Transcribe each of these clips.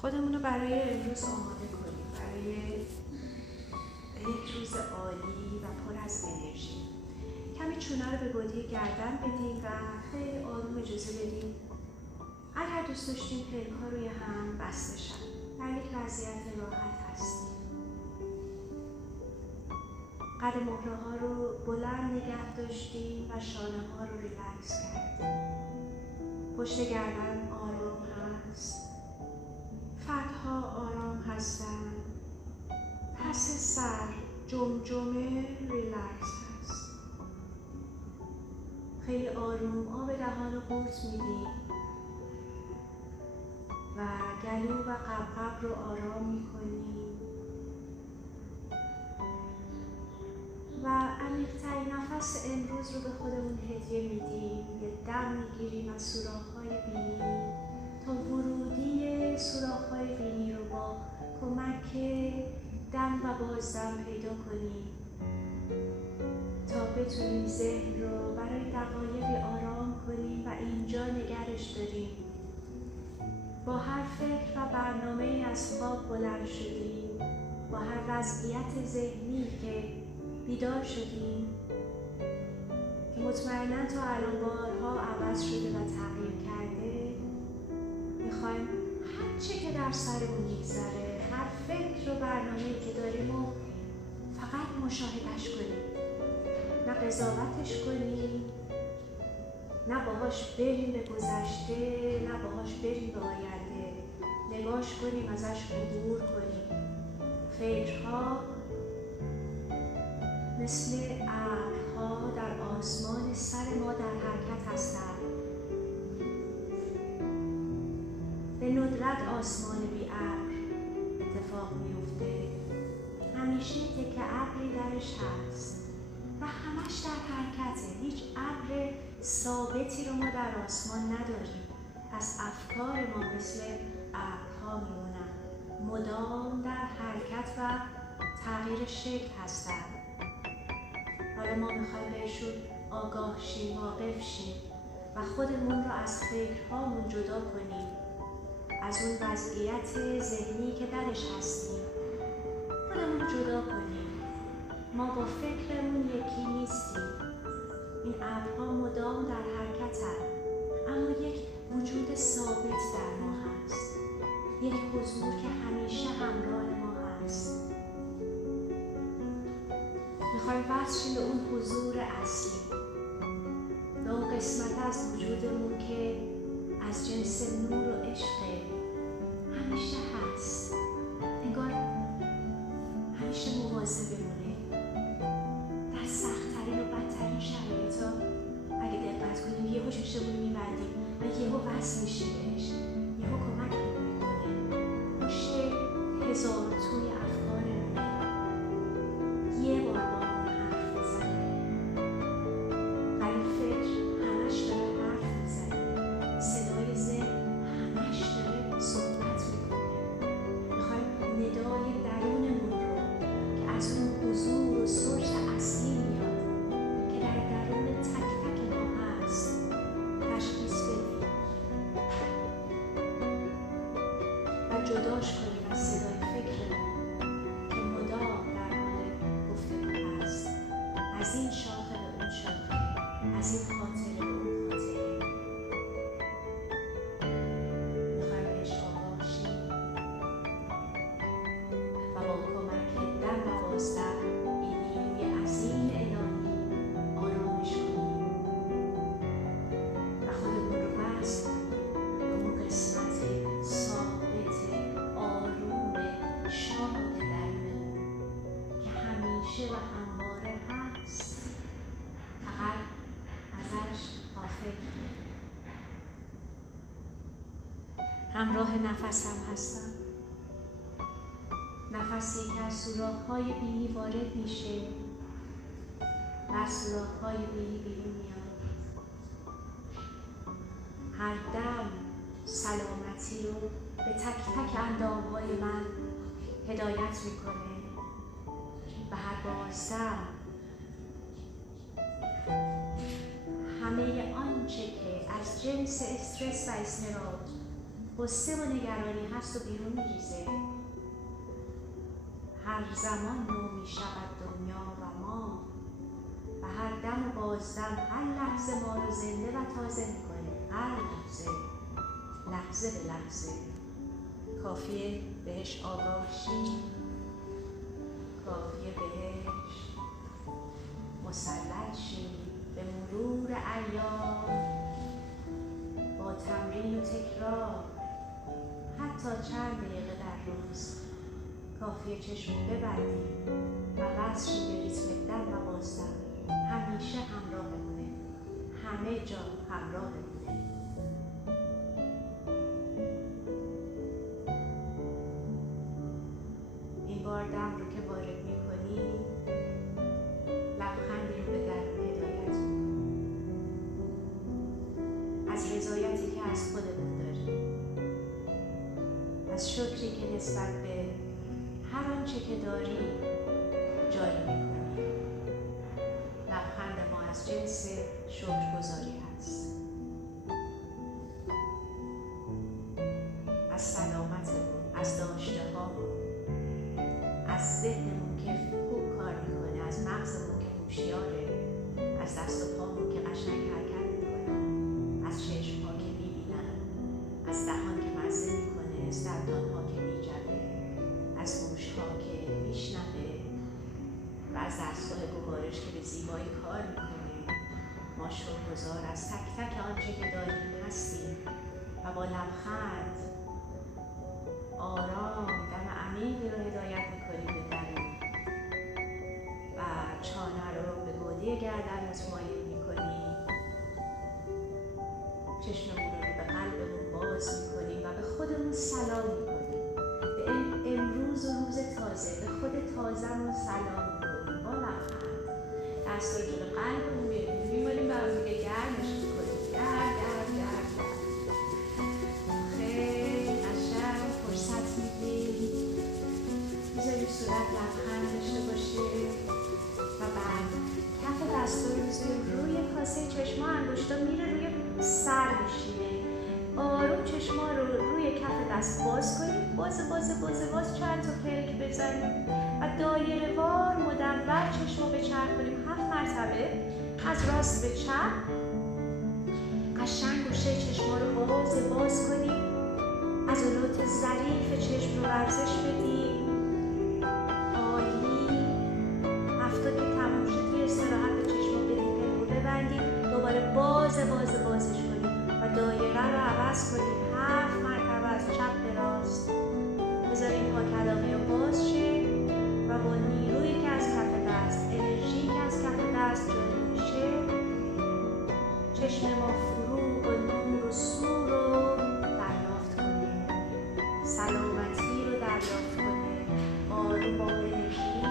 خودمون رو برای امروز آماده کنیم، برای یک روز عالی و پر از انرژی. کمی چونه رو به گودی گردن بدیم و خیلی آروم اجازه بدیم اگر دوست داشتیم پلک‌ها روی هم بسته شن. در یک وضعیت راحت هستیم. قد مهره‌ها رو بلند نگه داشتیم و شانه‌ها رو ریلکس کردیم. پشت گردن آرام هست. فک‌ها آرام هستند. پس سر جمجمه ریلکس هست. خیلی آروم آب دهان رو قورت میدیم و گلو و قبقب رو آرام میکنیم و عمیق‌ترین نفس امروز رو به خودمون هدیه میدیم. یه دم میگیریم از سوراخ‌های بینی تا ورودی سوراخ‌های بینی رو با کمک دم و بازدم پیدا کنیم تا بتونیم ذهن رو برای دقایقی آرام کنیم و اینجا نگرش داریم. با هر فکر و برنامه‌ای از خواب بلند شدیم، با هر وضعیت ذهنی که بیدار شدیم که مطمئناً تا الان بارها عوض شده و تغییر کرده، میخوایم هر چه که در سرمون میگذره، هر فکر و برنامه‌ای که داریم و فقط مشاهدهش کنیم، نه قضاوتش کنیم، نه باهاش بریم به گذشته، نه باهاش بریم به آینده. نگاش کنیم، ازش عبور کنیم. فکرها مثل ابرها در آسمان سر ما در حرکت هستند. به ندرت آسمان بی ابر اتفاق میفته. همیشه تکه ابری درش هست و همش در حرکته. هیچ ابر ثابتی رو ما در آسمان نداریم. پس افکار ما مثل ابرها میمونن، مدام در حرکت و تغییر شکل هستن. حالا ما میخوایم بهشون آگاه شیم، واقف شیم و خودمون رو از فکرهامون جدا کنیم، از اون وضعیت ذهنی که درش هستیم خودمون رو جدا کنیم. ما با فکرمون یکی نیستیم. این ابرها مدام در حرکتن، اما یک وجود ثابت در ما هست، یک حضور که همیشه همراه ما هست. میخوایم وصل شیم به اون حضور اصلی، به اون قسمت از وجودمون که از جنس نور و عشق، همیشه هست، انگار همیشه مواظب بمونه در سخت‌ترین و بدترین شرایطا. اگه دقت کنیم یهو چشمون میبندیم و یهو وصل میشیم بهش، یهو کمک میکنه. پشت هزار توی افکارمونه، یه بار با اون حرف بزنه. ولی فکر همش داره حرف میزنه، صدای ذهن همش داره صحبت میکنه. میخوایم ندای درونمون رو که از اون حضور و سرچ اصلی میاد که در درون تک تک ما هست تشخیص بدیم و جداش کنیم از صدای فکرمون که مدام در حال گفتگو هست، از این شاخه به اون شاخه، از این خاطره به اون خاطره. میخوایم بهش آگاه شیم و با کمک دم و بازدم این نیروی عظیم الهی آرامش کنیم و خودمون رو وصل کنیم به اون قسمت ثابت، آروم، شاد درونمون که همیشه و همواره هست، فقط ازش غافل کنیم. همراه نفسم هستم، نفسی که از سوراخ‌های بینی وارد میشه و از سوراخ‌های بینی بیرون میاد. هر دم سلامتی رو به تک تک اندام‌های من هدایت میکنه و هر بازدم همه آنچه که از جنس استرس و اضطراب غصه و نگرانی هست و بیرون میریزه. هر زمان نو می شود دنیا و ما و هر دم و بازدم هر لحظه ما رو زنده و تازه میکنه. هر لحظه، لحظه به لحظه. کافیه بهش آگاه شی، کافیه بهش مسلط شی. به مرور ایام با تمرین و تکرار حتی چند دقیقه در روز کافیه چشم ببندی و وصل شی به ریتم دم و بازدم. همیشه همراه بمونه، همه جا همراه بمونه. این بار دم رو که وارد میکنی لبخندی رو به درون هدایت میکنی از رضایتی که از خودمون داری، از شکری که نسبت به هر آنچه که داری جاری میکنی. لبخند ما از جنس شکرگزاری هست. از سلامتمون، از داشته هامون، از ذهنمون که خوب کار میکنه، از مغزمون که هوشیاره، از دست و پامون که قشنگ حرکت میکنن، از چشم ها که میبینن، از دهان که مزه میکنه، از دندان ها که میجوه، از گوش ها که میشنوه و از دستگاه گوارش که به زیبایی کار میکنه. ما شکرگزار از تک تک آنچه که داریم هستیم و با لبخند آرام دم عمیقی رو هدایت میکنیم به درون و چانه رو به گودی گردن متمایل میکنیم. چشممون رو به قلبمون باز میکنیم و به خودمون سلام میکنیم. به امروز و روز تازه، به خود تازمون سلام میکنیم با لبخند. دستا رو به قلبمون میمونیم و هم دیگه گرمش میکنیم. گرم گرم گرم گرم. خیلی قشنگ فرصت میدیم. میذاریم صورت لبخند داشته باشه و بعد کف دستا رو میذاریم روی کاسه چشما. انگشتا میره روی سر میشینه. آروم چشما رو روی کف دست باز کنیم. باز چند تا پلک بزنیم و دایره وار مدور چشما بچرخونیم 7 مرتبه از راست به چپ. قشنگ گوشه چشما رو باز کنیم. عضلات ظریف چشم رو ورزش بدیم. عالی. 70 که تموم شد توی استراحت به چشما بدیم، پلک رو ببندیم، دوباره بازش کنیم و دایره رو عوض کنیم 7 مرتبه از چپ به راست. بذاریم پا کلاقی رو باز شه و با نیرویی که از کف دست، انرژی که از کف دست جاری میشه، چشم ما فروغ و نور و سور رو دریافت کنه، سلامتی رو دریافت کنه. آروم با انرژی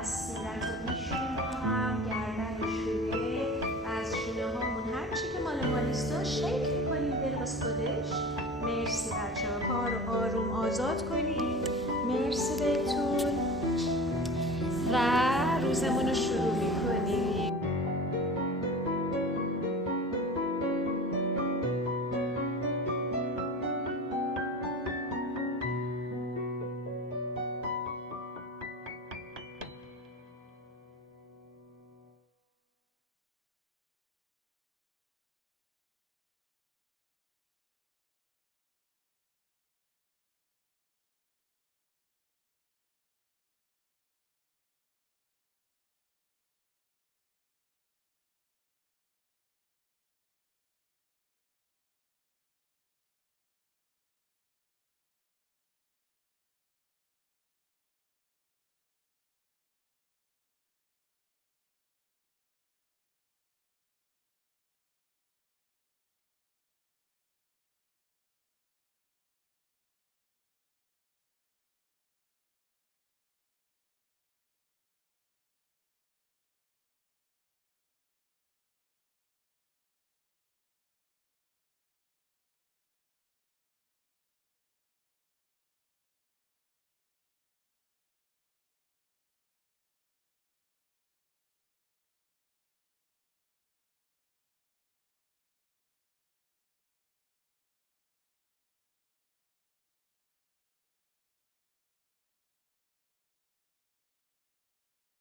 از صورت رو میشونیم با هم، گردن رو شونه و از شونه هامون هر چی که مالیست رو شیک میکنیم بره باز خودش. مرسی بچه ها. پا رو آروم آزاد کنیم. مرسی بهتون و روزمون رو شروع میکنیم.